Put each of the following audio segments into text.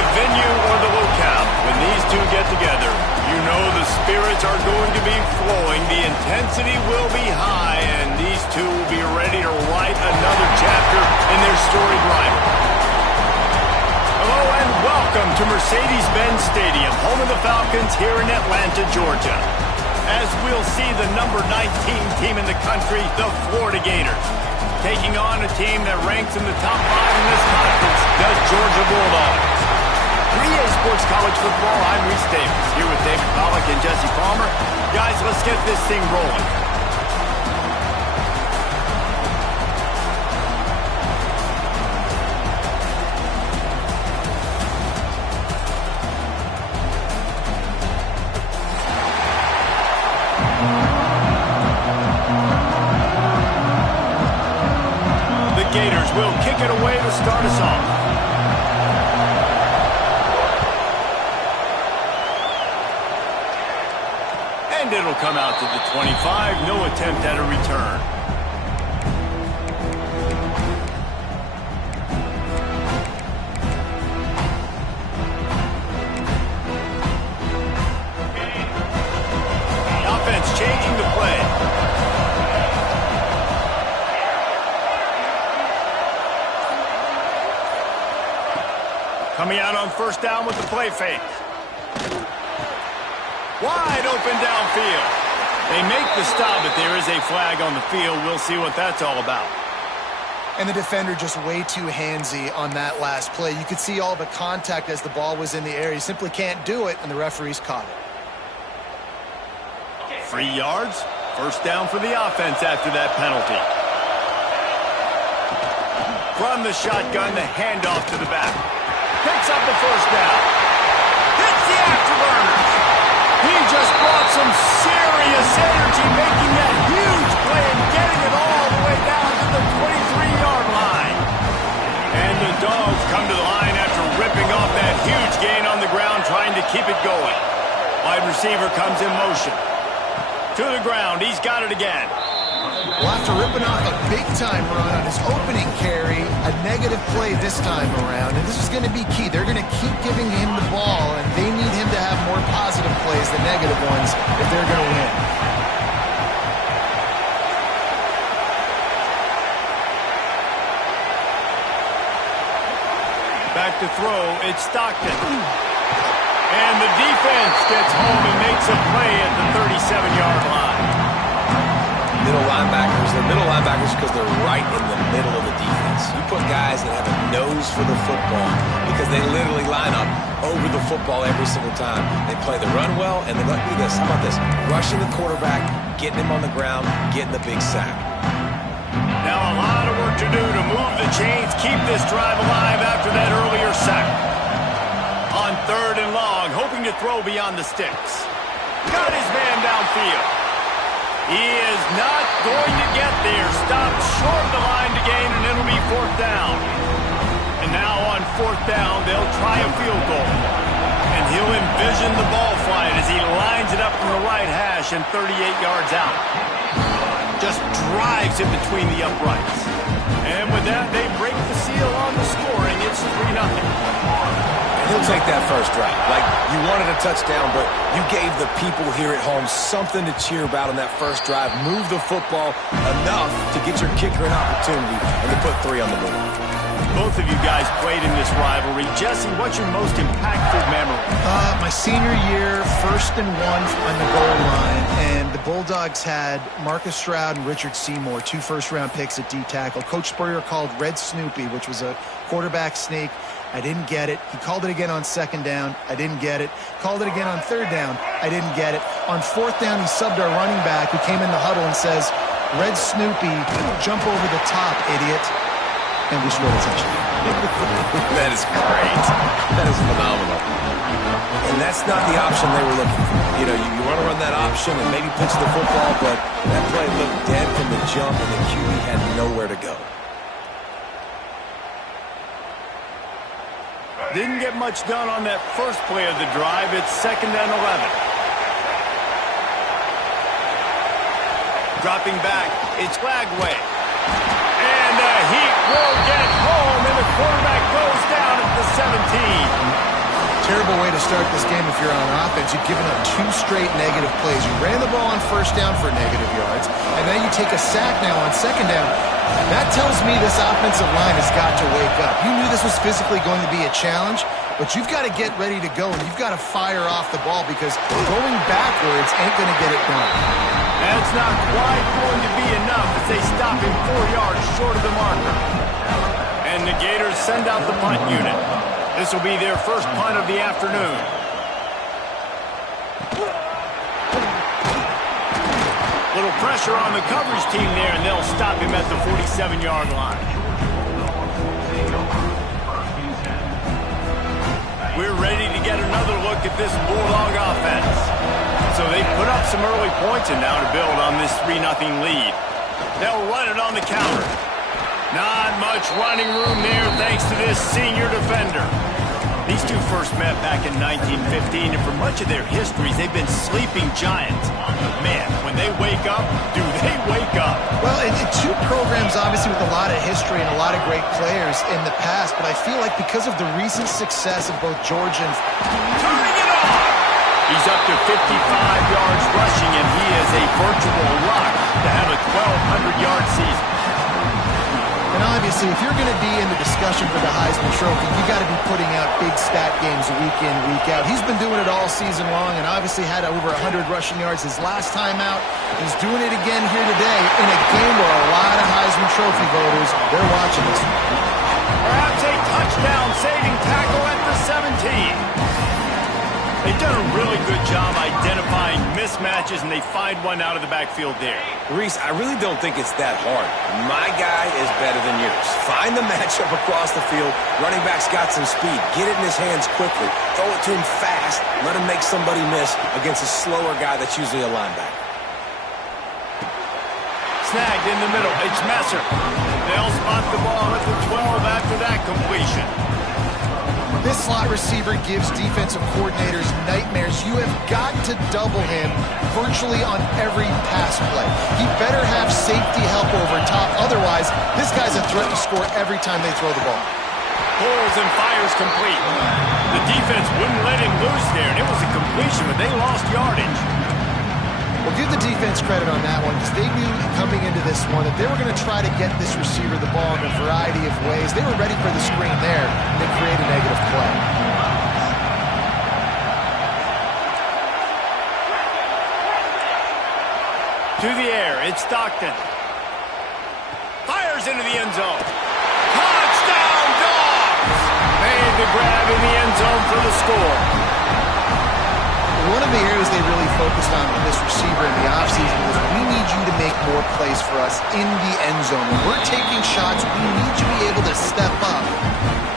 the venue or the locale, when these two get together, you know the spirits are going to be flowing, the intensity will be high, and these two will be ready to write another chapter in their storied rivalry. Hello and welcome to Mercedes-Benz Stadium, home of the Falcons here in Atlanta, Georgia. As we'll see the number 19 team in the country, the Florida Gators, taking on a team that ranks in the top 5 in this conference, the Georgia Bulldogs. For EA Sports College Football, I'm Reese Davis, here with David Pollack and Jesse Palmer. Guys, let's get this thing rolling. Gators will kick it away to start us off. And it'll come out to the 25. No attempt at a return. The offense changing the play. Coming out on first down with the play fake. Wide open downfield. They make the stop, but there is a flag on the field. We'll see what that's all about. And the defender just way too handsy on that last play. You could see all the contact as the ball was in the air. He simply can't do it, and the referees caught it. 3 yards. First down for the offense after that penalty. From the shotgun, the handoff to the back. Picks up the first down. Hits the afterburners. He just brought some serious energy, making that huge play and getting it all the way down to the 23-yard line. And the Dogs come to the line after ripping off that huge gain on the ground, trying to keep it going. Wide receiver comes in motion. To the ground. He's got it again. Well, after ripping off a big-time run on his opening carry, a negative play this time around, and this is going to be key. They're going to keep giving him the ball, and they need him to have more positive plays than negative ones if they're going to win. Back to throw, it's Stockton. And the defense gets home and makes a play at the 37-yard line. They're middle linebackers because they're right in the middle of the defense. You put guys that have a nose for the football because they literally line up over the football every single time. They play the run well, and they look at this. How about this? Rushing the quarterback, getting him on the ground, getting the big sack. Now a lot of work to do to move the chains, keep this drive alive after that earlier sack. On 3rd and long, hoping to throw beyond the sticks. Got his man downfield. He is not going to get there. Stopped short of the line to gain, and it'll be 4th down. And now on 4th down, they'll try a field goal. And he'll envision the ball flight as he lines it up from the right hash and 38 yards out. Just drives it between the uprights. And with that, they break the seal on the scoring. It's 3-0. He'll take that first drive. Like, you wanted a touchdown, but you gave the people here at home something to cheer about on that first drive. Move the football enough to get your kicker an opportunity and to put 3 on the board. Both of you guys played in this rivalry. Jesse, what's your most impactful memory? My senior year, 1st and 1 on the goal line, and the Bulldogs had Marcus Stroud and Richard Seymour, 2 first-round picks at D-tackle. Coach Spurrier called Red Snoopy, which was a quarterback sneak. I didn't get it. He called it again on 2nd down. I didn't get it. Called it again on 3rd down. I didn't get it. On 4th down, he subbed our running back, who came in the huddle and says, Red Snoopy, jump over the top, idiot. And we scored a touchdown. That is great. That is phenomenal. And that's not the option they were looking for. You know, you want to run that option and maybe pitch the football, but that play looked dead from the jump, and the QB had nowhere to go. Didn't get much done on that first play of the drive. It's 2nd and 11. Dropping back, it's Flagway. And the Heat will get home, and the quarterback goes down at the 17. terrible way to start this game if you're on offense. You've given up 2 straight negative plays. You ran the ball on first down for negative yards, and then you take a sack now on second down. That tells me this offensive line has got to wake up. You knew this was physically going to be a challenge, but you've got to get ready to go, and you've got to fire off the ball because going backwards ain't going to get it done. That's not quite going to be enough as they stop him 4 yards short of the marker. And the Gators send out the punt unit. This will be their first punt of the afternoon. Little pressure on the coverage team there, and they'll stop him at the 47-yard line. We're ready to get another look at this Bulldog offense. So they put up some early points and now to build on this 3-0 lead. They'll run it on the counter. Not much running room there thanks to this senior defender. These two first met back in 1915, and for much of their histories, they've been sleeping giants. But man, when they wake up, do they wake up? Well, two programs obviously with a lot of history and a lot of great players in the past, but I feel like because of the recent success of both Georgia and... Turning it on! He's up to 55 yards rushing, and he is a virtual lock to have a 1,200-yard season. And obviously, if you're going to be in the discussion for the Heisman Trophy, you got to be putting out big stat games week in, week out. He's been doing it all season long and obviously had over 100 rushing yards his last time out. He's doing it again here today in a game where a lot of Heisman Trophy voters, they're watching this one. Perhaps a touchdown-saving tackle at the 17. They've done a really good job identifying mismatches, and they find one out of the backfield there. Reese, I really don't think it's that hard. My guy is better than yours. Find the matchup across the field. Running back's got some speed. Get it in his hands quickly. Throw it to him fast. Let him make somebody miss against a slower guy that's usually a linebacker. Snagged in the middle. It's Messer. They'll spot the ball at the 12 after that completion. This slot receiver gives defensive coordinators nightmares. You have got to double him virtually on every pass play. He better have safety help over top. Otherwise, this guy's a threat to score every time they throw the ball. Pulls and fires complete. The defense wouldn't let him loose there, and it was a completion, but they lost yardage. Well, give the defense credit on that one because they knew coming into this one that they were going to try to get this receiver the ball in a variety of ways. They were ready for the screen there, and they create a negative play. To the air, it's Stockton. Fires into the end zone. Touchdown, Dogs! Made the grab in the end zone for the score. One of the areas they really focused on with this receiver in the offseason was we need you to make more plays for us in the end zone. When we're taking shots, we need you to be able to step up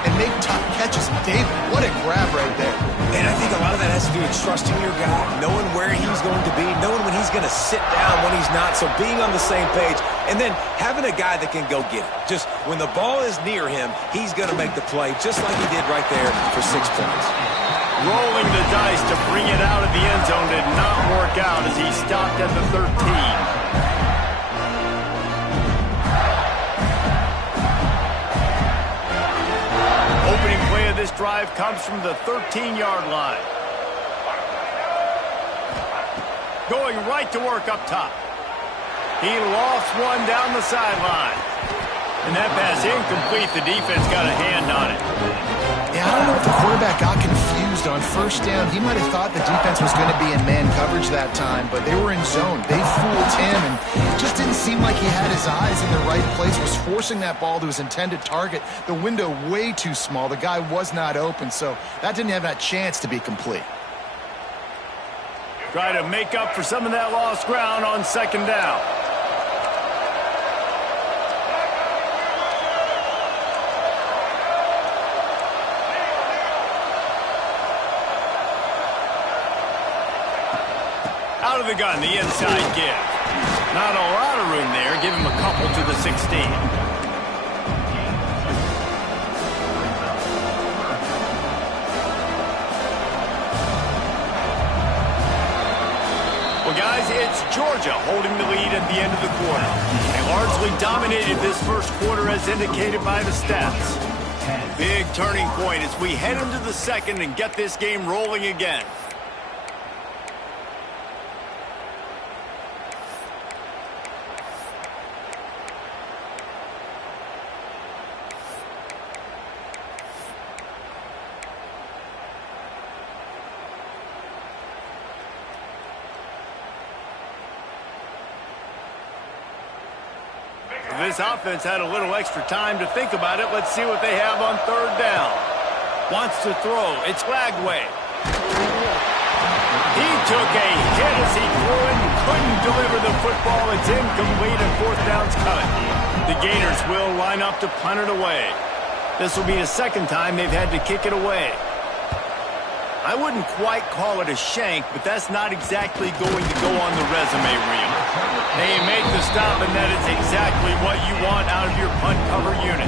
and make tough catches. David, what a grab right there. And I think a lot of that has to do with trusting your guy, knowing where he's going to be, knowing when he's going to sit down, when he's not, so being on the same page, and then having a guy that can go get it. Just when the ball is near him, he's going to make the play, just like he did right there for 6 points. Rolling the dice to bring it out of the end zone did not work out as he stopped at the 13. Opening play of this drive comes from the 13-yard line. Going right to work up top. He lost one down the sideline. And that pass incomplete. The defense got a hand on it. Yeah, I don't know if the quarterback got confused on first down. He might have thought the defense was going to be in man coverage that time, but they were in zone. They fooled him, and it just didn't seem like he had his eyes in the right place, was forcing that ball to his intended target. The window way too small. The guy was not open, so that didn't have that chance to be complete. Try to make up for some of that lost ground on second down. Out of the gun, the inside give. Not a lot of room there. Give him a couple to the 16. Well, guys, it's Georgia holding the lead at the end of the quarter. They largely dominated this first quarter as indicated by the stats. Big turning point as we head into the second and get this game rolling again. This offense had a little extra time to think about it. Let's see what they have on third down. Wants to throw. It's Lagway. He took a hit as he threw it and couldn't deliver the football. It's incomplete and fourth down's cut. The Gators will line up to punt it away. This will be the second time they've had to kick it away. I wouldn't quite call it a shank, but that's not exactly going to go on the resume reel. They make the stop, and that is exactly what you want out of your punt cover unit.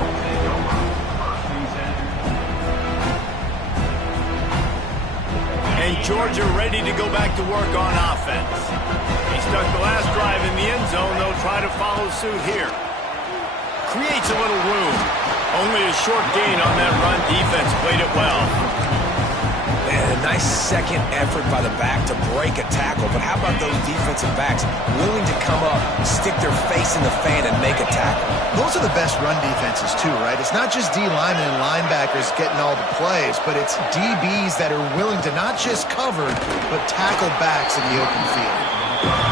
And Georgia ready to go back to work on offense. He stuck the last drive in the end zone. They'll try to follow suit here. Creates a little room. Only a short gain on that run. Defense played it well. And a nice second effort by the back to break a tackle. But how about those defensive backs willing to come up, stick their face in the fan, and make a tackle? Those are the best run defenses, too, right? It's not just D linemen and linebackers getting all the plays, but it's DBs that are willing to not just cover, but tackle backs in the open field.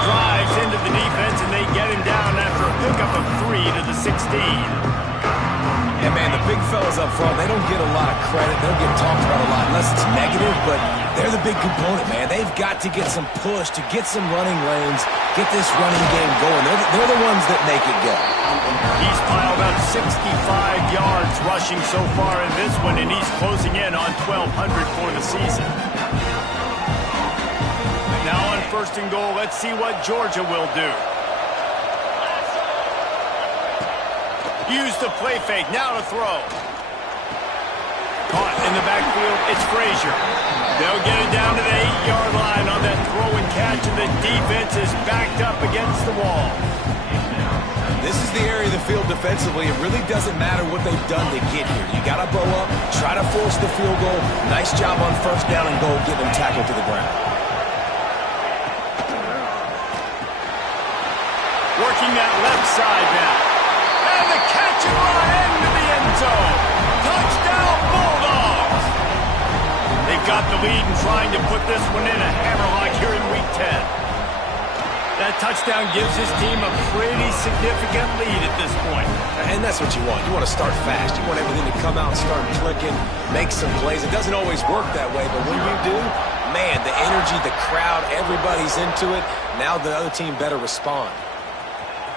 Drives into the defense, and they get him down after a pickup of 3 to the 16. And, man, the big fellas up front, they don't get a lot of credit. They don't get talked about a lot unless it's negative, but they're the big component, man. They've got to get some push, to get some running lanes, get this running game going. They're the ones that make it go. He's piled up 65 yards rushing so far in this one, and he's closing in on 1,200 for the season. Now on first and goal, let's see what Georgia will do. Use the play fake, now to throw. Caught in the backfield, it's Frazier. They'll get it down to the 8-yard line on that throw and catch, and the defense is backed up against the wall. This is the area of the field defensively. It really doesn't matter what they've done to get here. You got to bow up, try to force the field goal. Nice job on first down and goal, get them tackled to the ground. Working that left side now. And the catch and run into the end zone. Touchdown, Bulldogs. They've got the lead and trying to put this one in a hammerlock here in Week 10. That touchdown gives his team a pretty significant lead at this point. And that's what you want. You want to start fast. You want everything to come out and start clicking, make some plays. It doesn't always work that way, but when you do, man, the energy, the crowd, everybody's into it. Now the other team better respond.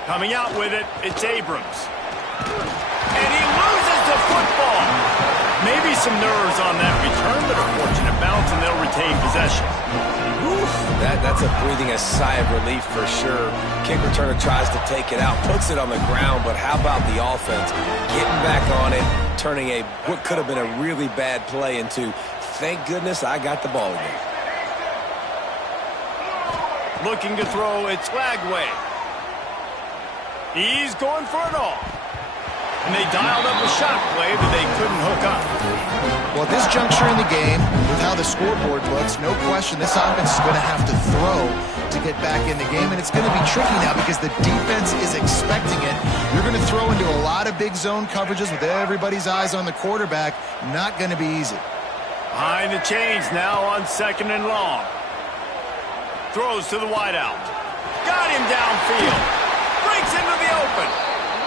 Coming out with it, it's Abrams. And he loses the football. Maybe some nerves on that return, but a fortunate bounce, and they'll retain possession. Oof, that's a breathing a sigh of relief for sure. Kick returner tries to take it out, puts it on the ground, but how about the offense? Getting back on it, turning what could have been a really bad play into, thank goodness I got the ball again. Looking to throw, it's Lagway. He's going for it all. And they dialed up a shot play that they couldn't hook up. Well, at this juncture in the game, with how the scoreboard looks, no question this offense is going to have to throw to get back in the game. And it's going to be tricky now because the defense is expecting it. You're going to throw into a lot of big zone coverages with everybody's eyes on the quarterback. Not going to be easy. Behind the chains now on second and long. Throws to the wideout. Got him downfield. Breaks into the open.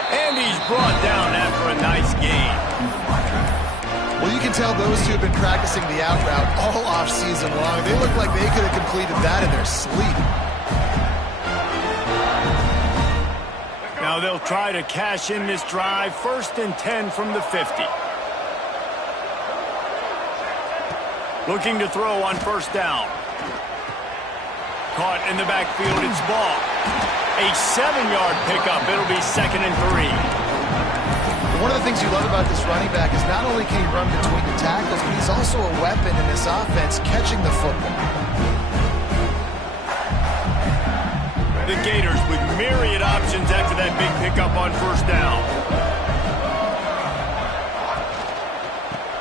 And he's brought down after a nice gain. Well, you can tell those two have been practicing the out route all off-season long. They look like they could have completed that in their sleep. Now they'll try to cash in this drive. 1st and 10 from the 50. Looking to throw on first down. Caught in the backfield, it's Ball. A 7-yard pickup. It'll be 2nd and 3. One of the things you love about this running back is not only can he run between the tackles, but he's also a weapon in this offense catching the football. The Gators with myriad options after that big pickup on first down.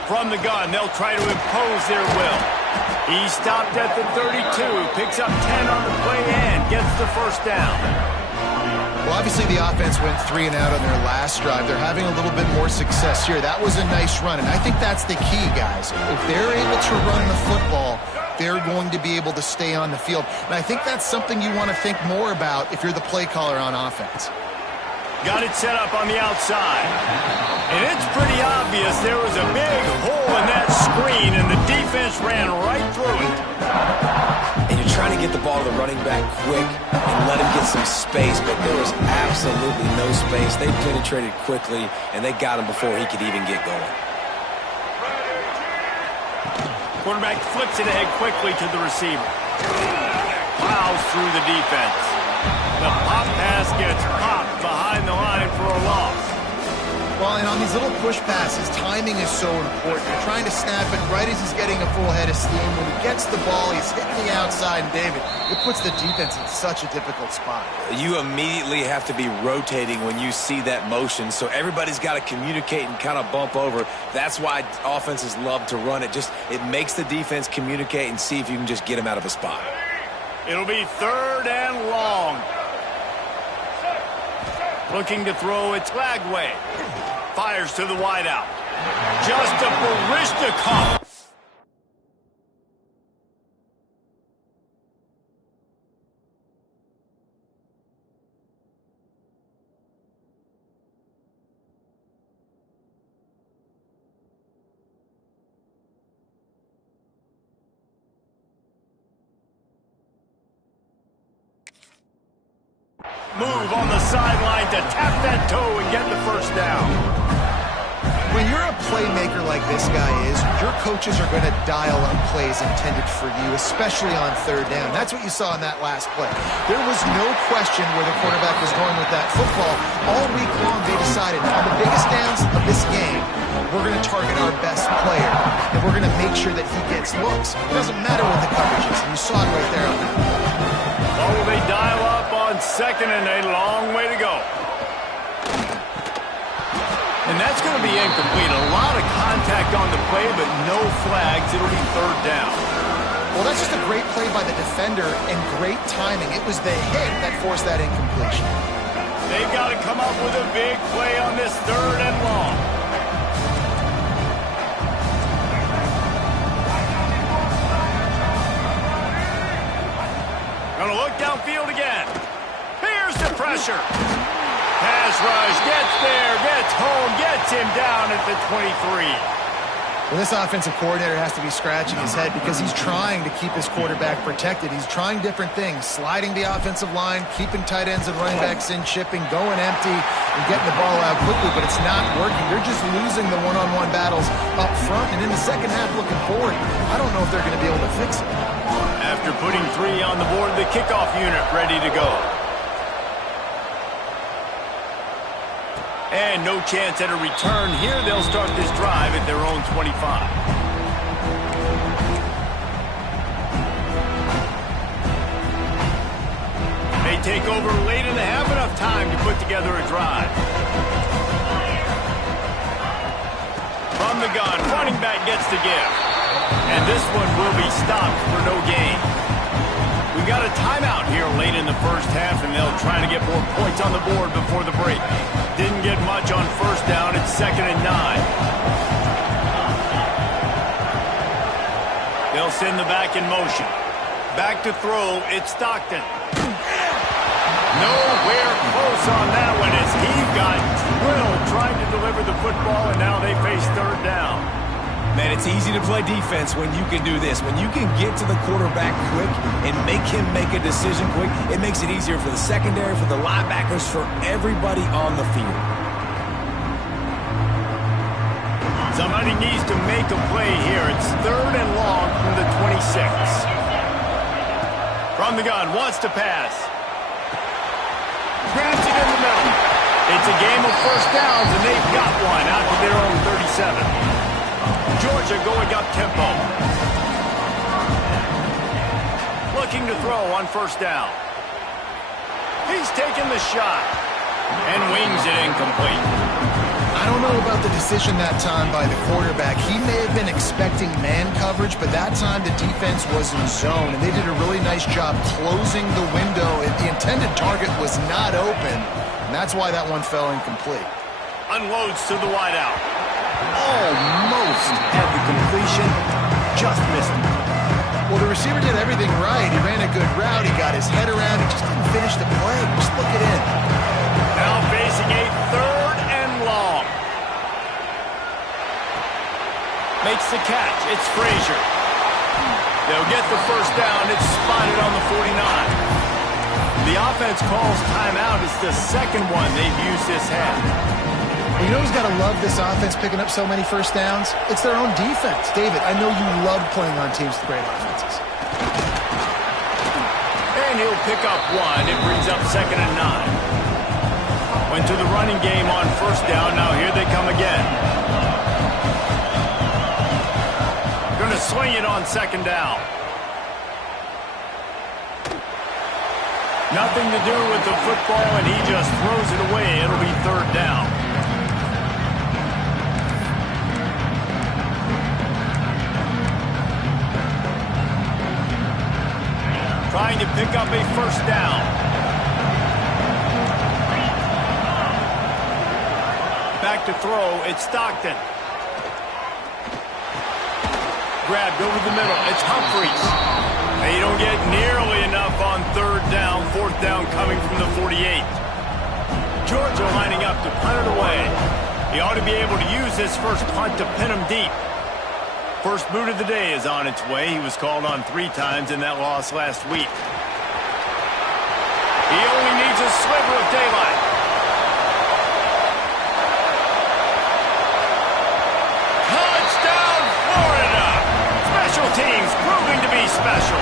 From the gun, they'll try to impose their will. He stopped at the 32, picks up 10 on the play and gets the first down. Well, obviously the offense went 3 and out on their last drive. They're having a little bit more success here. That was a nice run, and I think that's the key, guys. If they're able to run the football, they're going to be able to stay on the field. And I think that's something you want to think more about if you're the play caller on offense. Got it set up on the outside. And it's pretty obvious there was a big hole in that screen, and the defense ran right through it. And you're trying to get the ball to the running back quick and let him get some space, but there was absolutely no space. They penetrated quickly, and they got him before he could even get going. Quarterback flips it ahead quickly to the receiver. Plows through the defense. The pop pass gets popped behind the line for a loss. Well, and on these little push passes, timing is so important. You're trying to snap it right as he's getting a full head of steam. When he gets the ball, he's hitting the outside, and David, it puts the defense in such a difficult spot. You immediately have to be rotating when you see that motion, so everybody's got to communicate and kind of bump over. That's why offenses love to run it. It makes the defense communicate and see if you can just get him out of a spot. It'll be 3rd and long. Looking to throw, it's Lagway. Fires to the wideout. Just a Barishnikov. Move on the sideline to tap that toe and get the first down. When you're a playmaker like this guy is, your coaches are going to dial up plays intended for you, especially on 3rd down. That's what you saw in that last play. There was no question where the quarterback was going with that football. All week long, they decided on the biggest downs of this game, we're going to target our best player, and we're going to make sure that he gets looks. It doesn't matter what the coverage is, and you saw it right there on that play. Oh, they dial up on 2nd and a long way to go. And that's going to be incomplete. A lot of contact on the play, but no flags. It'll be 3rd down. Well, that's just a great play by the defender and great timing. It was the hit that forced that incompletion. They've got to come up with a big play on this 3rd and long. Going to look downfield again. Here's the pressure. Pass rush, gets there, gets home, gets him down at the 23. Well, this offensive coordinator has to be scratching his head because he's trying to keep his quarterback protected. He's trying different things, sliding the offensive line, keeping tight ends and running backs in, chipping, going empty, and getting the ball out quickly, but it's not working. They're just losing the one-on-one battles up front, and in the second half looking forward, I don't know if they're going to be able to fix it. After putting 3 on the board, the kickoff unit ready to go. And no chance at a return here. They'll start this drive at their own 25. They take over late and they have enough time to put together a drive. From the gun, running back gets the give. And this one will be stopped for no gain. We've got a timeout here late in the first half, and they'll try to get more points on the board before the break. Didn't get much on 1st down. It's 2nd and 9. They'll send the back in motion. Back to throw. It's Stockton. Nowhere close on that one as he got drilled trying to deliver the football, and now they face 3rd down. Man, it's easy to play defense when you can do this. When you can get to the quarterback quick and make him make a decision quick, it makes it easier for the secondary, for the linebackers, for everybody on the field. Somebody needs to make a play here. It's 3rd and long from the 26. From the gun, wants to pass. Grabs it in the middle. It's a game of 1st downs, and they've got one out to their own 37. Georgia going up tempo. Looking to throw on 1st down. He's taking the shot and wings it incomplete. I don't know about the decision that time by the quarterback. He may have been expecting man coverage, but that time the defense was in zone, and they did a really nice job closing the window. The intended target was not open, and that's why that one fell incomplete. Unloads to the wideout. Almost had the completion, just missed it. Well, the receiver did everything right. He ran a good route. He got his head around. He just didn't finish the play. Just look it in. Now facing a 3rd and long. Makes the catch. It's Frazier. They'll get the first down. It's spotted on the 49. The offense calls timeout. It's the second one they've used this half. You know who's got to love this offense picking up so many first downs? It's their own defense. David, I know you love playing on teams with great offenses. And he'll pick up 1. It brings up 2nd and 9. Went to the running game on first down. Now here they come again. Going to swing it on 2nd down. Nothing to do with the football, and he just throws it away. It'll be 3rd down. Trying to pick up a first down. Back to throw. It's Stockton. Grabbed over the middle. It's Humphries. They don't get nearly enough on 3rd down. 4th down coming from the 48. Georgia lining up to punt it away. He ought to be able to use this first punt to pin him deep. First boot of the day is on its way. He was called on 3 times in that loss last week. He only needs a sliver of daylight. Touchdown, Florida! Special teams proving to be special.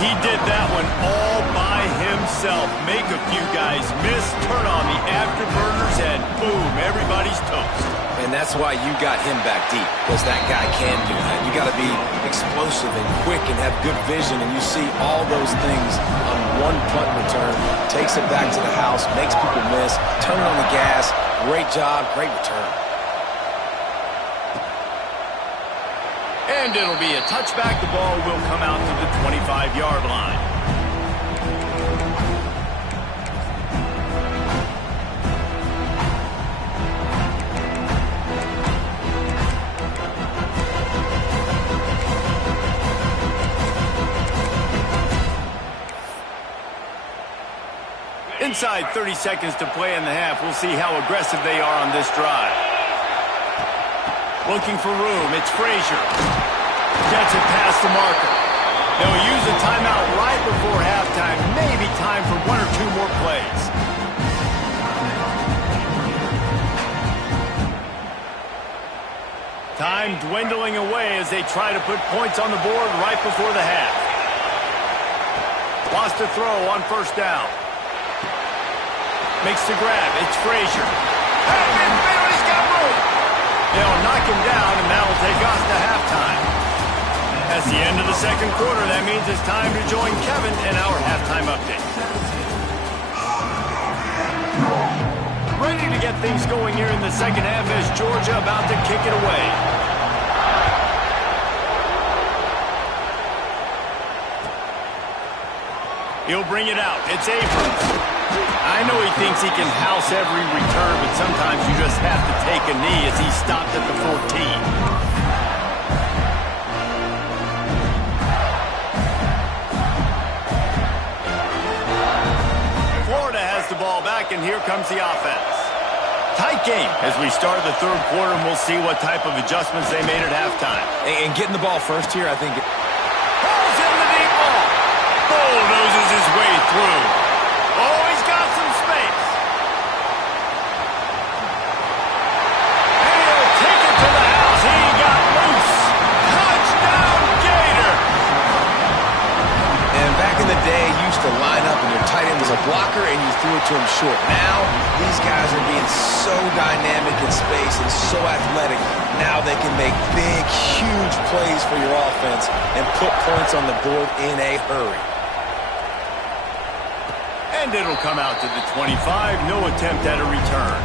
He did that one all by himself. Make a few guys miss, turn on the afterburners, and boom, everybody's toast. And that's why you got him back deep, because that guy can do that. You got to be explosive and quick and have good vision, and you see all those things on one punt return. Takes it back to the house, makes people miss, turn on the gas. Great job, great return. And it'll be a touchback. The ball will come out to the 25-yard line. Inside 30 seconds to play in the half. We'll see how aggressive they are on this drive. Looking for room. It's Frazier. Gets it past the marker. They'll use a timeout right before halftime. Maybe time for 1 or 2 more plays. Time dwindling away as they try to put points on the board right before the half. Lost a throw on first down. Makes the grab. It's Frazier. He's got room. They'll knock him down, and that'll take us to halftime. That's the end of the second quarter. That means it's time to join Kevin in our halftime update. Ready to get things going here in the second half as Georgia about to kick it away. He'll bring it out. It's Abrams. I know he thinks he can house every return, but sometimes you just have to take a knee as he stopped at the 14. Florida has the ball back, and here comes the offense. Tight game as we start the third quarter, and we'll see what type of adjustments they made at halftime. And getting the ball first here, I think. Pulls in the deep ball. Bulldozes his way through. Oh, he's got some space. And he'll take it to the house. He got loose. Touchdown, Gator. And back in the day, you used to line up and your tight end was a blocker and you threw it to him short. Now, these guys are being so dynamic in space and so athletic. Now they can make big, huge plays for your offense and put points on the board in a hurry. And it'll come out to the 25. No attempt at a return.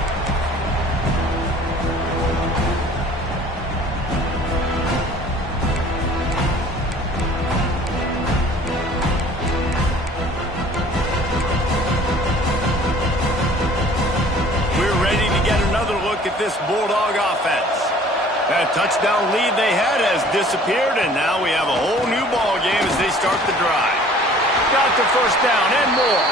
Bulldog offense. That touchdown lead they had has disappeared, and now we have a whole new ball game as they start the drive. Got the first down and more.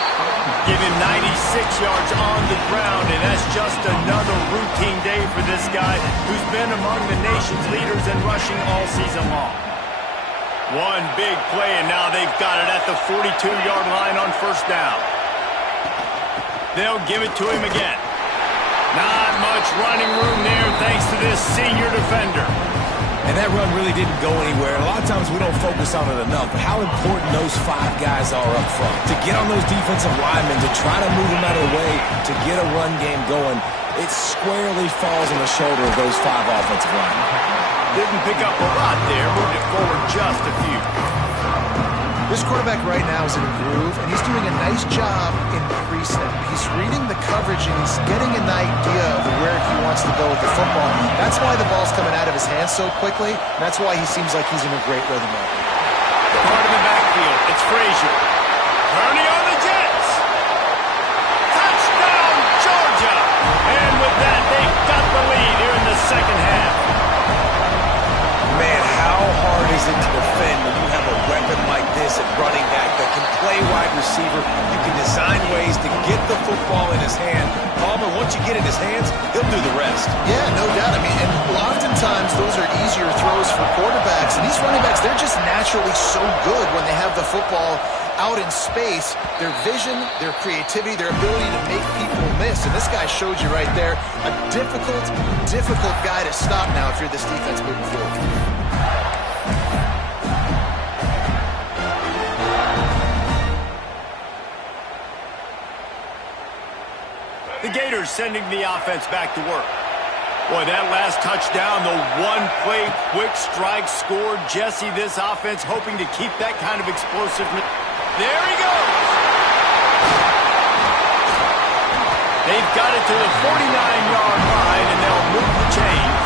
Give him 96 yards on the ground, and that's just another routine day for this guy who's been among the nation's leaders in rushing all season long. One big play, and now they've got it at the 42-yard line on first down. They'll give it to him again. Not much running room there thanks to this senior defender. And that run really didn't go anywhere. And a lot of times we don't focus on it enough, but how important those 5 guys are up front. To get on those defensive linemen, to try to move them out of the way, to get a run game going, it squarely falls on the shoulder of those 5 offensive linemen. Didn't pick up a lot there, moved it forward just a few. This quarterback right now is in a groove, and he's doing a nice job in pre-snap. He's reading the coverage, and he's getting an idea of where he wants to go with the football. That's why the ball's coming out of his hands so quickly. And that's why he seems like he's in a great rhythm right now. Part of the backfield, it's Frazier. Turning on the Jets. Touchdown, Georgia! And with that, they've got the lead here in the second half. Man, how hard is it to defend when you have a weapon like this at running back that can play wide receiver? You can design ways to get the football in his hand. Palmer, once you get it in his hands, he'll do the rest. Yeah, no doubt. I mean, and oftentimes those are easier throws for quarterbacks. And these running backs, they're just naturally so good when they have the football out in space. Their vision, their creativity, their ability to make people miss. And this guy showed you right there a difficult guy to stop now if you're this defense moving forward. The Gators sending the offense back to work. Boy, that last touchdown, the one-play quick strike scored. Jesse, this offense hoping to keep that kind of explosiveness. There he goes. They've got it to the 49-yard line, and they'll move the chains.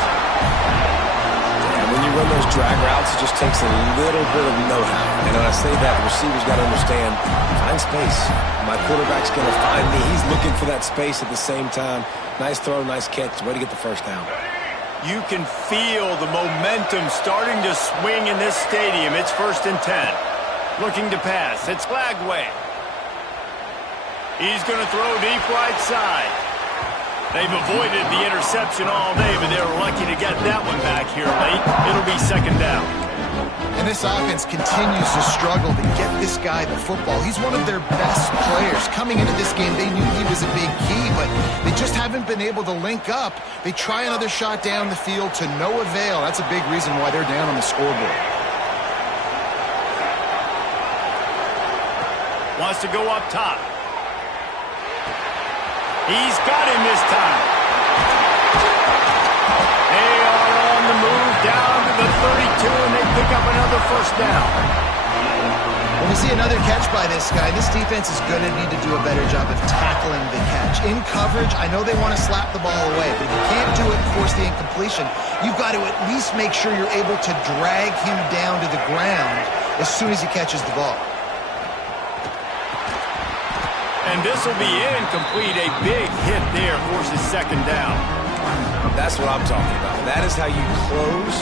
And when you run those drag routes, it just takes a little bit of know-how. And when I say that, the receiver's got to understand, find space. My quarterback's going to find me. He's looking for that space at the same time. Nice throw, nice catch. Way to get the first down. You can feel the momentum starting to swing in this stadium. It's 1st and 10. Looking to pass. It's Flagway. He's going to throw deep right side. They've avoided the interception all day, but they're lucky to get that one back here late. It'll be 2nd down. And this offense continues to struggle to get this guy the football. He's one of their best players. Coming into this game, they knew he was a big key, but they just haven't been able to link up. They try another shot down the field to no avail. That's a big reason why they're down on the scoreboard. Wants to go up top. He's got him this time. They are on the move down to the 32, and they pick up another first down. When we see another catch by this guy, this defense is going to need to do a better job of tackling the catch. In coverage, I know they want to slap the ball away, but if you can't do it and force the incompletion, you've got to at least make sure you're able to drag him down to the ground as soon as he catches the ball. And this will be incomplete. A big hit there forces 2nd down. That's what I'm talking about. That is how you close.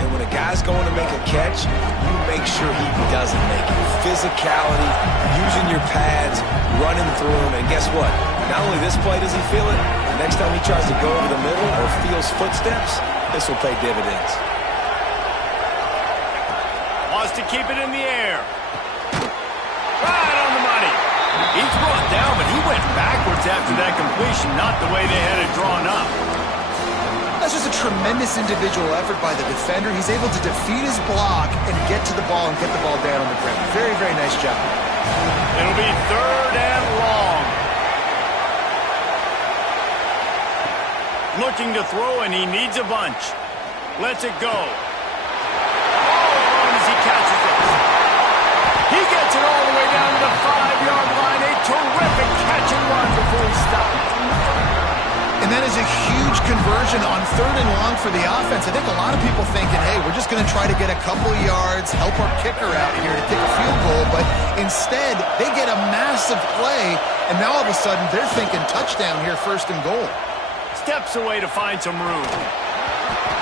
And when a guy's going to make a catch, you make sure he doesn't make it. Physicality, using your pads, running through him. And guess what? Not only this play does he feel it, the next time he tries to go over the middle or feels footsteps, this will pay dividends. Wants to keep it in the air. Right on the money. He's brought down, but he went backwards after that completion, not the way they had it drawn up. That's just a tremendous individual effort by the defender. He's able to defeat his block and get to the ball and get the ball down on the ground. Very, very nice job. It'll be 3rd and long. Looking to throw, and he needs a bunch. Lets it go. All alone as he catches it. He gets it all the way down to the 5-yard line. A terrific catch and run before he stopped. And that is a huge conversion on 3rd and long for the offense. I think a lot of people thinking, hey, we're just going to try to get a couple of yards, help our kicker out here to kick a field goal. But instead, they get a massive play, and now all of a sudden they're thinking touchdown here, 1st and goal. steps away to find some room.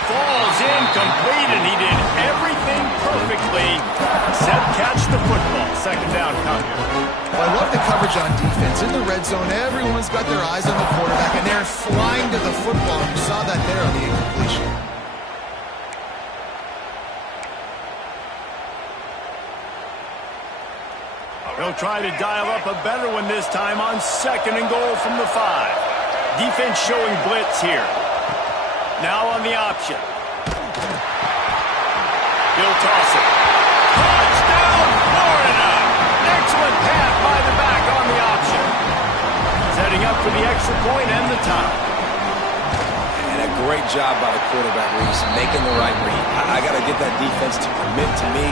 Falls incomplete, and he did everything perfectly except catch the football. Second down coming. Well, I love the coverage on defense. In the red zone, everyone's got their eyes on the quarterback, and they're flying to the football. You saw that there on the incompletion. He'll try to dial up a better one this time on 2nd and goal from the 5. Defense showing blitz here. Now on the option. He'll toss it. Touchdown, Florida! Excellent pass by the back on the option. Setting up for the extra point and the tie. And a great job by the quarterback, Reese, making the right read. I got to get that defense to commit to me.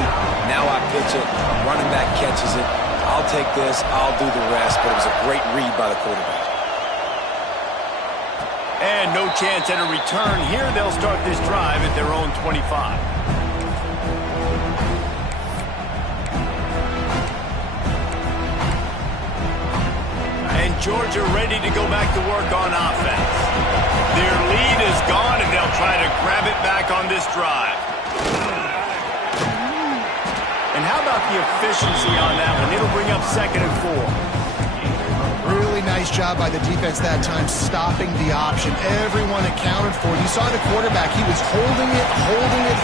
Now I pitch it. Running back catches it. I'll take this. I'll do the rest. But it was a great read by the quarterback. And no chance at a return here. They'll start this drive at their own 25. And Georgia ready to go back to work on offense. Their lead is gone, and they'll try to grab it back on this drive. And how about the efficiency on that one? It'll bring up 2nd and 4. Really nice job by the defense that time, stopping the option. Everyone accounted for it. You saw the quarterback. He was holding it.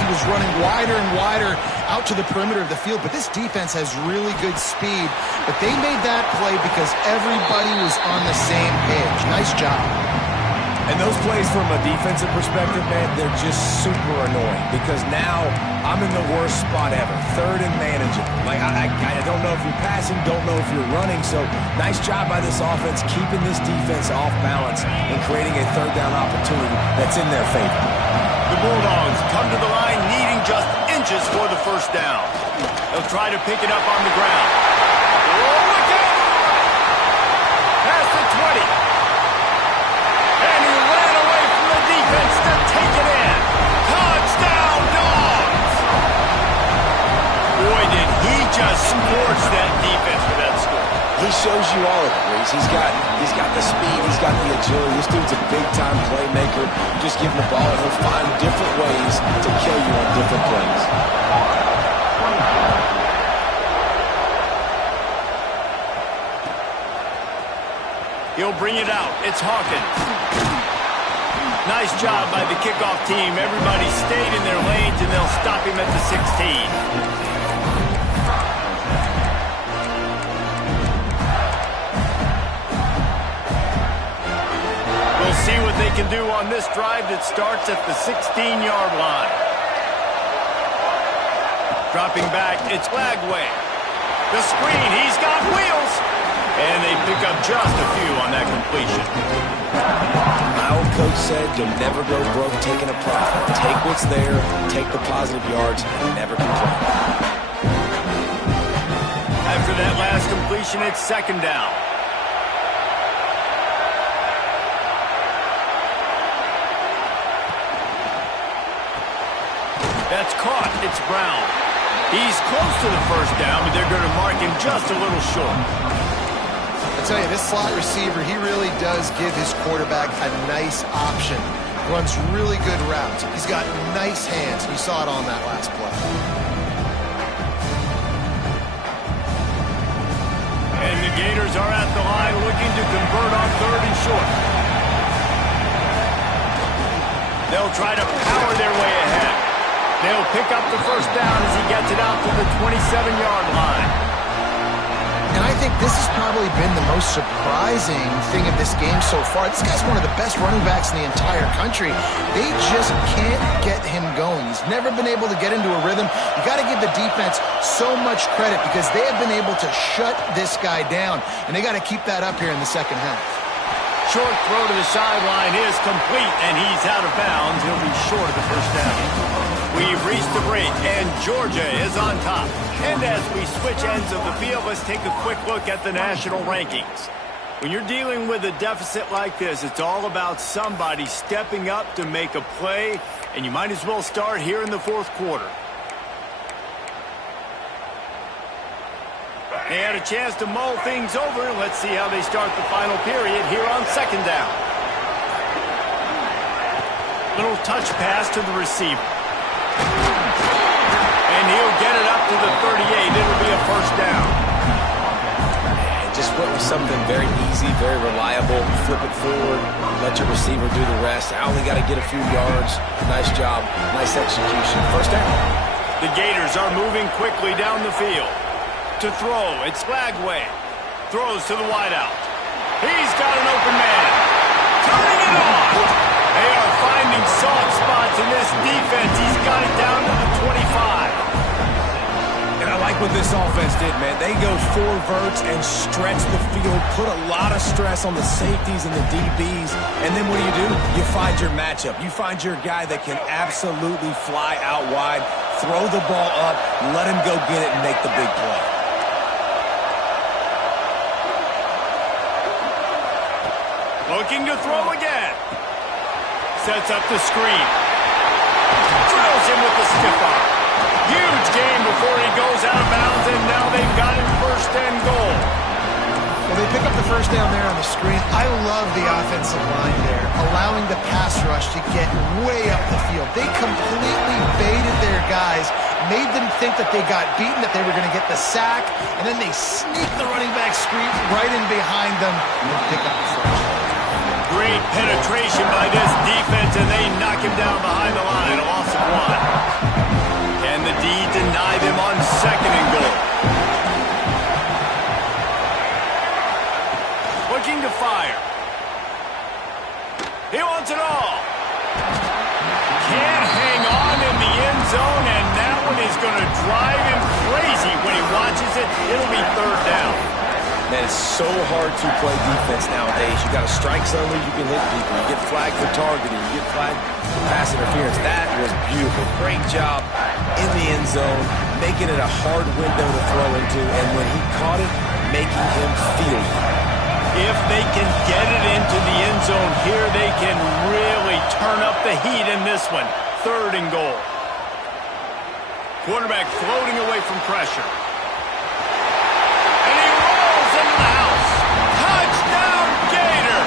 He was running wider and wider out to the perimeter of the field. But this defense has really good speed. But they made that play because everybody was on the same page. Nice job. And those plays from a defensive perspective, man, they're just super annoying because now I'm in the worst spot ever. 3rd and manageable. Like, I don't know if you're passing, don't know if you're running. So nice job by this offense keeping this defense off balance and creating a 3rd down opportunity that's in their favor. The Bulldogs come to the line needing just inches for the 1st down. They'll try to pick it up on the ground. Oh, look out! Past the 20. And he ran away from the defense to take it in. Touchdown, Dogs! Boy, did he just scorch that defense for that score. He shows you all of it, Reese. He's got the speed, he's got the agility. This dude's a big-time playmaker. Just give him the ball, and he'll find different ways to kill you on different plays. He'll bring it out. It's Hawkins. Nice job by the kickoff team. Everybody stayed in their lanes, and they'll stop him at the 16. We'll see what they can do on this drive that starts at the 16-yard line. Dropping back, it's Lagway. The screen, he's got wheels. And they pick up just a few on that completion. My old coach said you'll never go broke taking a profit. Take what's there, take the positive yards, and never complain. After that last completion, it's 2nd down. That's caught. It's Brown. He's close to the 1st down, but they're going to mark him just a little short. I tell you, this slot receiver, he really does give his quarterback a nice option. Runs really good routes. He's got nice hands. You saw it on that last play. And the Gators are at the line looking to convert on 3rd and short. They'll try to power their way ahead. They'll pick up the 1st down as he gets it out to the 27-yard line. And I think this has probably been the most surprising thing of this game so far. This guy's one of the best running backs in the entire country. They just can't get him going. He's never been able to get into a rhythm. You got to give the defense so much credit because they have been able to shut this guy down, and they got to keep that up here in the 2nd half. Short throw to the sideline is complete, and he's out of bounds. He'll be short of the 1st down. We've reached the break, and Georgia is on top. And as we switch ends of the field, let's take a quick look at the national rankings. When you're dealing with a deficit like this, it's all about somebody stepping up to make a play, and you might as well start here in the 4th quarter. They had a chance to mull things over. Let's see how they start the final period here on 2nd down. Little touch pass to the receiver. And he'll get it up to the 38. It'll be a first down. And just went with something very easy, very reliable. Flip it forward, let your receiver do the rest. I only got to get a few yards. Nice job, nice execution. First down. The Gators are moving quickly down the field. To throw, it's Flagway. Throws to the wideout. He's got an open man. Turning it on. They are finding soft spots in this defense. He's got it down to the 25. And I like what this offense did, man. They go four verts and stretch the field, put a lot of stress on the safeties and the DBs. And then what do? You find your matchup. You find your guy that can absolutely fly out wide, throw the ball up, let him go get it and make the big play. Looking to throw again. Sets up the screen. Drills him with the stiff arm. Huge game before he goes out of bounds, and now they've got him first and goal. Well, they pick up the first down there on the screen. I love the offensive line there, allowing the pass rush to get way up the field. They completely baited their guys, made them think that they got beaten, that they were going to get the sack, and then they sneak the running back screen right in behind them and pick up the first. Great penetration by this defense, and they knock him down behind the line. A loss of one. Can the D deny them on second and goal? Looking to fire. He wants it all. Can't hang on in the end zone, and that one is going to drive him crazy when he watches it. It'll be third down. Man, it's so hard to play defense nowadays. You got a strike zone where you can hit people. You get flagged for targeting. You get flagged for pass interference. That was beautiful. Great job in the end zone, making it a hard window to throw into, and when he caught it, making him feel it. If they can get it into the end zone here, they can really turn up the heat in this one. Third and goal. Quarterback floating away from pressure. And he rolls into the house. Touchdown, Gator!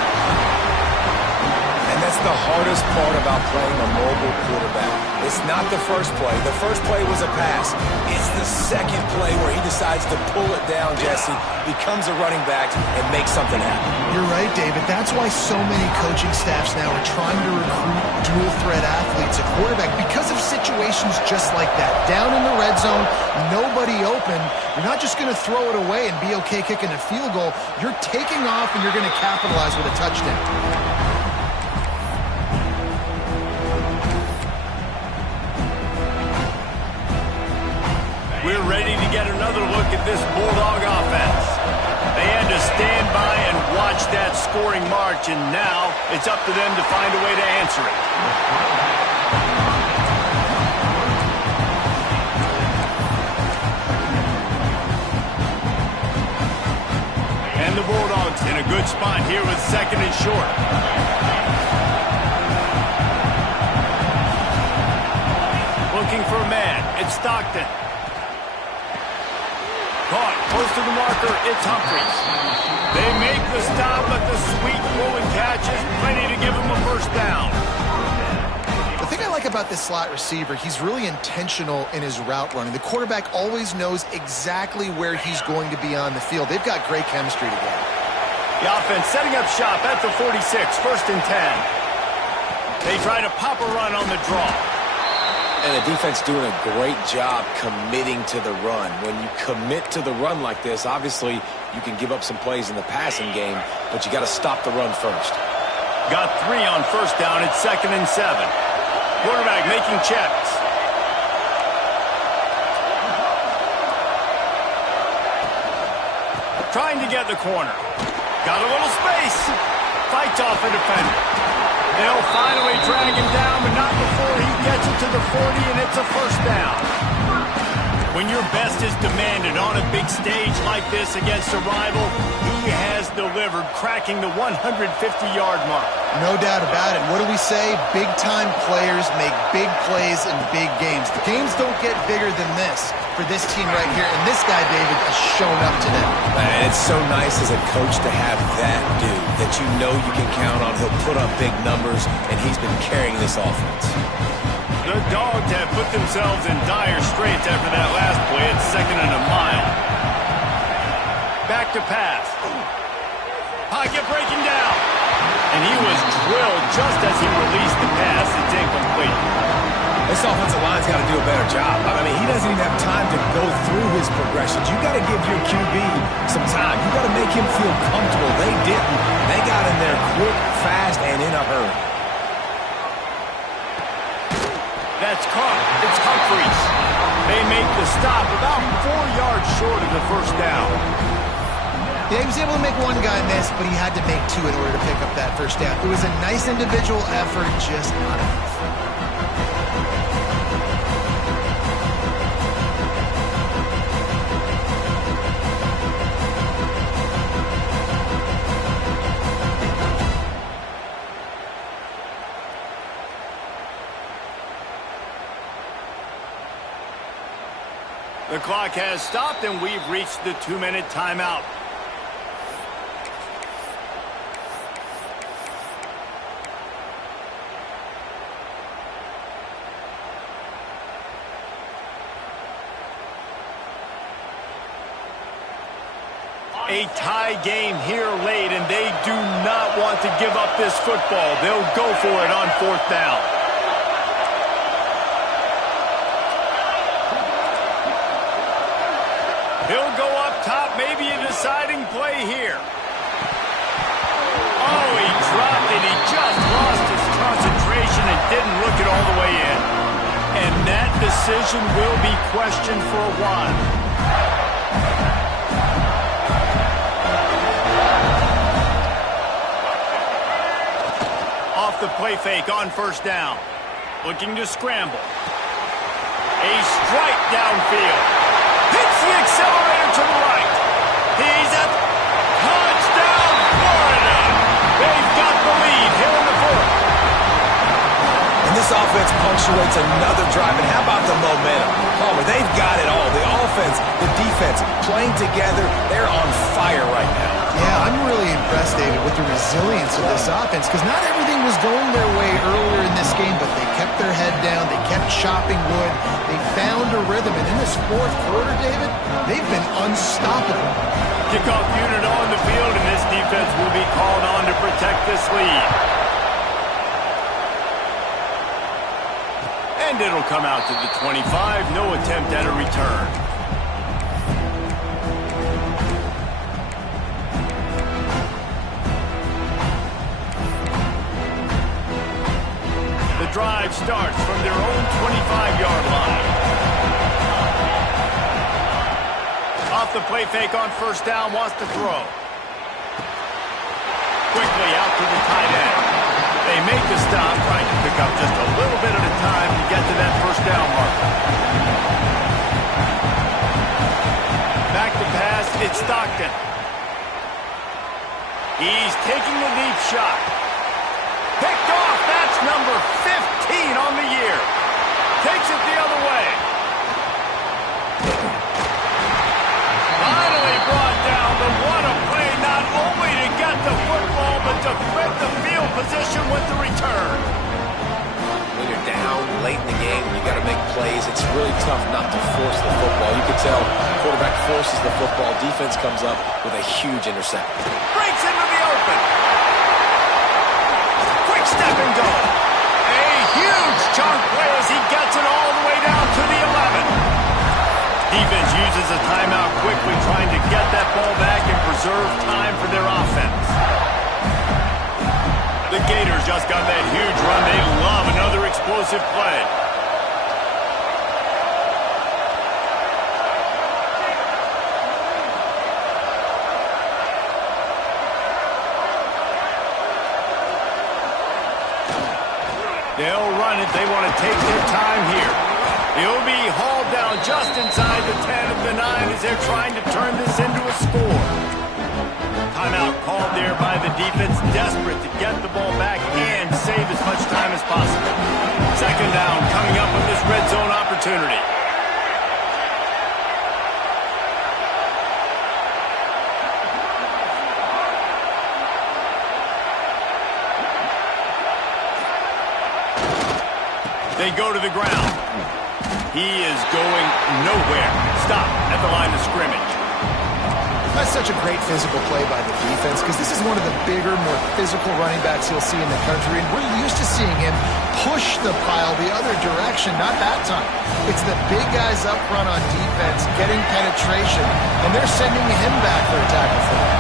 And that's the hardest part about playing a mobile quarterback. It's not the first play. The first play was a pass. It's the second play where he decides to pull it down, Jesse, becomes a running back, and makes something happen. You're right, David. That's why so many coaching staffs now are trying to recruit dual-threat athletes at quarterback because of situations just like that. Down in the red zone, nobody open. You're not just going to throw it away and be okay kicking a field goal. You're taking off, and you're going to capitalize with a touchdown. We're ready to get another look at this Bulldog offense. They had to stand by and watch that scoring march, and now it's up to them to find a way to answer it. And the Bulldogs in a good spot here with second and short. Looking for a man. It's Stockton. Caught, close to the marker, it's Humphries. They make the stop, but the sweet rolling catch is plenty to give them a first down. The thing I like about this slot receiver, he's really intentional in his route running. The quarterback always knows exactly where he's going to be on the field. They've got great chemistry together. The offense setting up shop at the 46, first and 10. They try to pop a run on the draw. And the defense doing a great job committing to the run. When you commit to the run like this, obviously you can give up some plays in the passing game, but you got to stop the run first. Got 3 on first down. It's second and 7. Quarterback making checks. Trying to get the corner. Got a little space. Fights off a defender. They'll finally drag him down, but not before he gets it to the 40, and it's a first down. When your best is demanded on a big stage like this against a rival, he has delivered, cracking the 150-yard mark. No doubt about it. What do we say? Big-time players make big plays in big games. The games don't get bigger than this for this team right here, and this guy, David, has shown up today. Man, it's so nice as a coach to have that dude that you know you can count on. He'll put up big numbers, and he's been carrying this offense. The Dogs have put themselves in dire straits after that last play at 2nd and a mile. Back to pass. Pocket breaking down. And he was drilled just as he released the pass. It's incomplete. This offensive line's got to do a better job. I mean, he doesn't even have time to go through his progressions. You got to give your QB some time. You got to make him feel comfortable. They didn't. They got in there quick, fast, and in a hurry. That's caught. It's Humphries. They make the stop about 4 yards short of the first down. Yeah, he was able to make one guy miss, but he had to make 2 in order to pick up that first down. It was a nice individual effort, just not enough. The clock has stopped, and we've reached the 2-minute timeout. A tie game here late, and they do not want to give up this football. They'll go for it on 4th down. He'll go up top, maybe a deciding play here. Oh, he dropped it. He just lost his concentration and didn't look it all the way in. And that decision will be questioned for a while. Off the play fake on 1st down. Looking to scramble. A strike downfield. Hits the accelerator to the right. He's at touchdown, Florida. They've got the lead here in the 4th. And this offense punctuates another drive. And how about the momentum? Palmer, they've got it all. The offense, the defense, playing together. They're on fire right now. Yeah, I'm really impressed, David, with the resilience of this offense, because not everything was going their way earlier in this game, but they kept their head down, they kept chopping wood, they found a rhythm, and in this 4th quarter, David, they've been unstoppable. Kickoff unit on the field, and this defense will be called on to protect this lead. And it'll come out to the 25, no attempt at a return. Drive starts from their own 25-yard line. Off the play fake on 1st down, wants to throw. Quickly out to the tight end. They make the stop, trying to pick up just a little bit at a time to get to that 1st down marker. Back to pass, it's Stockton. He's taking the deep shot. Picked off, that's number 15 on the year. Takes it the other way. Finally brought down, but what a play, not only to get the football, but to flip the field position with the return. When you're down late in the game, you got to make plays. It's really tough not to force the football. You can tell quarterback forces the football. Defense comes up with a huge interception. Breaks into the open. Step and go. A huge chunk play as he gets it all the way down to the 11. Defense uses a timeout quickly, trying to get that ball back and preserve time for their offense. The Gators just got that huge run. They love another explosive play. They'll run it. They want to take their time here. He'll be hauled down just inside the 10 of the 9 as they're trying to turn this into a score. Timeout called there by the defense, desperate to get the ball back and save as much time as possible. Second down coming up with this red zone opportunity. They go to the ground. He is going nowhere. Stop at the line of scrimmage. That's such a great physical play by the defense because this is one of the bigger, more physical running backs you'll see in the country, and we're used to seeing him push the pile the other direction, not that time. It's the big guys up front on defense getting penetration, and they're sending him back for a tackle for that.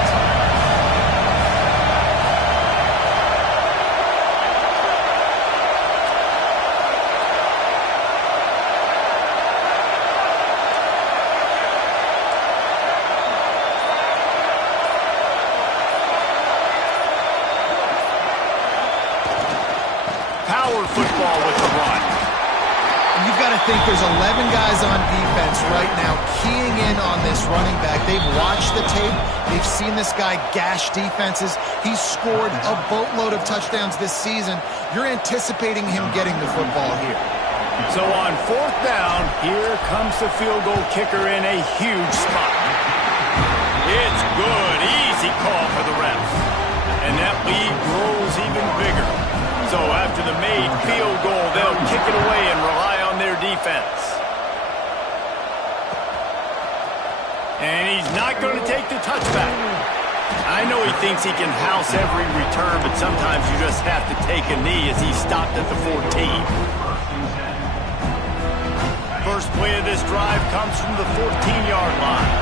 Football with the run. And you've got to think there's 11 guys on defense right now keying in on this running back. They've watched the tape. They've seen this guy gash defenses. He's scored a boatload of touchdowns this season. You're anticipating him getting the football here. So on fourth down, here comes the field goal kicker in a huge spot. It's good. Easy call for the refs. And that lead grows even bigger. So after the made field goal, they'll kick it away and rely on their defense. And he's not going to take the touchback. I know he thinks he can house every return, but sometimes you just have to take a knee as he stopped at the 14. First play of this drive comes from the 14-yard line.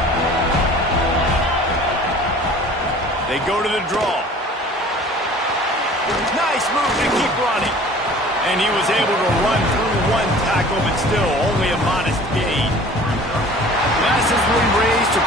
They go to the draw. Nice move to keep running. And he was able to run through one tackle, but still only a modest gain. Massively raised to